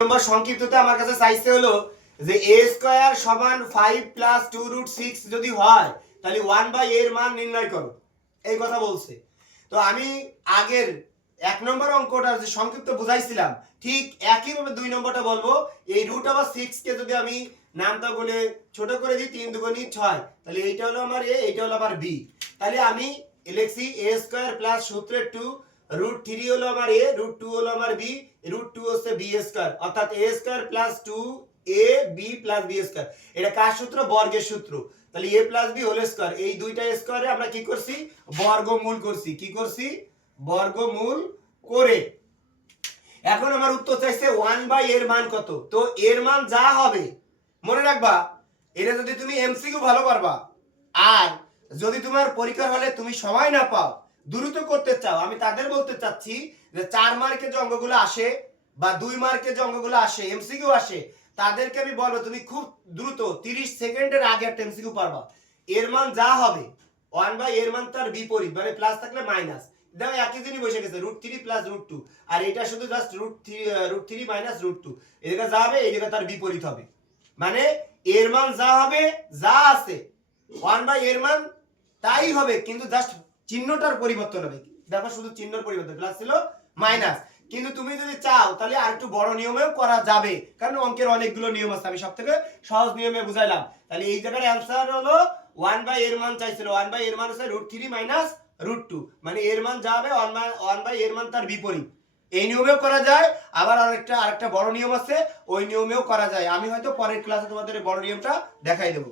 নম্বর সংক্ষিপ্ততে আমার কাছে চাইছে হলো যে a স্কয়ার সমান 5 প্লাস 2 রুট 6 যদি হয় তাহলে 1 বাই এর মান নির্ণয় করো, এই কথা বলছে। তো আমি আগের এক নম্বর অঙ্কটা যে সংক্ষিপ্ত বুঝাইছিলাম ঠিক একইভাবে দুই নম্বরটা বলবো। এই রুট ওভার 6 কে যদি আমি নামটা বলে ছোট করে দিই 3 দুগুণী 6, তাহলে এইটা হলো আমার a, এইটা হলো আমার b। তাহলে আমি লিখছি a স্কয়ার প্লাস সূত্রে 2 রুট 3 হলো আমার a, রুট 2 হলো আমার b, রুট 2 হচ্ছে b স্কয়ার, অর্থাৎ a square plus 2ab plus b square. এটা কার সূত্র? বর্গের সূত্র। তাহলে a plus b whole square, এই দুইটা স্কয়ারে আমরা কি করছি? বর্গমূল করছি। কি করছি? বর্গমূল করে। এখন আমার উত্তর চাইছে 1 বাই এর মান কত। তো এর মান যা হবে মনে রাখবা, এটা যদি তুমি এমসিকিউ ভালো পারবা আর যদি তোমার পরীক্ষার হলে তুমি সময় না পাও, দ্রুত করতে চাও, আমি তাদের বলতে চাচ্ছি যে 4 মার্কে যে অঙ্কগুলো আসে বা 2 মার্কে যে অঙ্কগুলো আসে, এমসিকিউ আসে, তাদেরকে আমি বলবো তুমি খুব দ্রুত 30 সেকেন্ডের আগে একটা এমসিকিউ পারবা। এর মান যা হবে 1 বাই এর মান তার বিপরীত, মানে প্লাস থাকলে মাইনাস। দেখো একই দিনই বসে গেছে, রুট 3 প্লাস রুট 2, আর এটা শুধু জাস্ট রুট 3 মাইনাস রুট 2। এদিকে যা হবে এইদিকে তার বিপরীত হবে, মানে এর মান যা হবে, যা আছে 1 বাই এর মান তাই হবে, কিন্তু জাস্ট চিহ্নটার পরিবর্তন হবে। দেখো শুধু চিহ্নর পরিবর্তন, প্লাস ছিল মাইনাস। কিন্তু তুমি যদি চাও তাহলে আর একটু বড় নিয়মেও করা যাবে, কারণ অঙ্কের অনেকগুলো নিয়ম আছে, আমি সবথেকে সহজ নিয়মে বুঝাইলাম। তাহলে এই জায়গার অ্যানসার হলো 1 বাই এর মান চাইছিল, 1 বাই এর মান হচ্ছে রুট 3 মাইনাস রুট 2, মানে এর মান যা হবে 1 বাই এর মান তার বিপরীত। এই নিয়মেও করা যায়, আবার আরেকটা বড় নিয়ম আছে, ওই নিয়মেও করা যায়। আমি হয়তো পরের ক্লাসে তোমাদের বড় নিয়মটা দেখাই দেবো।